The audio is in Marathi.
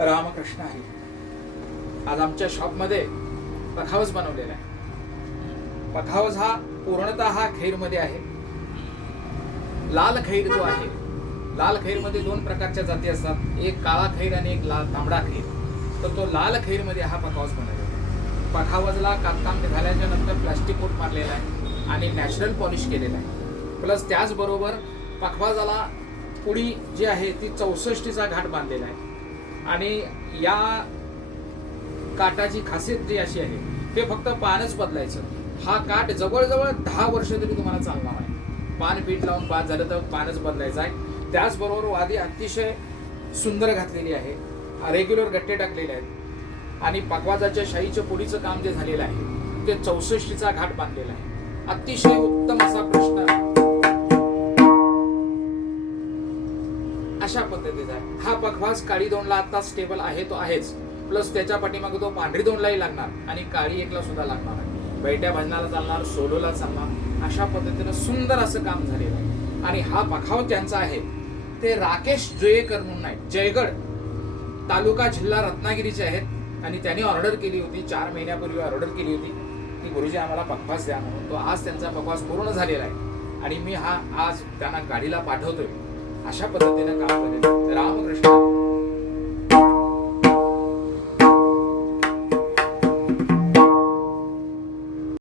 रामकृष्ण हरी. आज आमच्या शॉपमध्ये पखावज बनवलेला आहे. पखावज हा पूर्णतः खैरमध्ये आहे. लाल खैर जो आहे, लाल खैरमध्ये दोन प्रकारच्या जाती असतात, एक काळा खैर आणि एक लाल तांबडा खैर. तर तो लाल खैरमध्ये हा पखावज बनवलेला आहे. पखावजला कातकाम घालायच्या नंतर प्लास्टिक कोट मारलेला आहे आणि नॅचरल पॉलिश केलेला आहे. प्लस त्याचबरोबर पखवाजाला पुडी जी आहे ती 64चा घाट बांधलेला आहे. आणि या काटाची खासियत जी अशी आहे, ते फक्त पानच बदलायचं. हा काट जवळजवळ 10 वर्ष तरी तुम्हाला चालणार आहे. पान पीठ लावून बाद झालं तर पानच बदलायचं आहे. त्याचबरोबर वादी अतिशय सुंदर घातलेली आहे, रेग्युलर गट्टे टाकलेले आहेत आणि पखवाजाच्या शाईच्या पुडीचं काम जे झालेलं आहे ते 64चा घाट बांधलेला आहे. अतिशय उत्तम असा प्रश्न अशा पद्धतीचा आहे. हा पखवाज काळी दोनला आता स्टेबल आहे तो आहेच, प्लस त्याच्या पाठीमागे तो पांढरी दोनलाही लागणार आणि काळी एकला सुद्धा लागणार आहे. बैठ्या भजनाला चालणार, सोलोला चालणार, अशा पद्धतीनं सुंदर असं काम झालेलं आहे. आणि हा पखाव त्यांचा आहे ते राकेश जयेकर म्हणून आहे, जयगड तालुका जिल्हा रत्नागिरीचे आहेत. आणि त्यांनी ऑर्डर केली होती, 4 महिन्यापूर्वी ऑर्डर केली होती की गुरुजी आम्हाला पखवाज द्या म्हणून. तो आज त्यांचा पखवाज पूर्ण झालेला आहे आणि मी हा आज त्यांना गाडीला पाठवतोय. अशा पद्धतीने काम करेल. रामकृष्ण.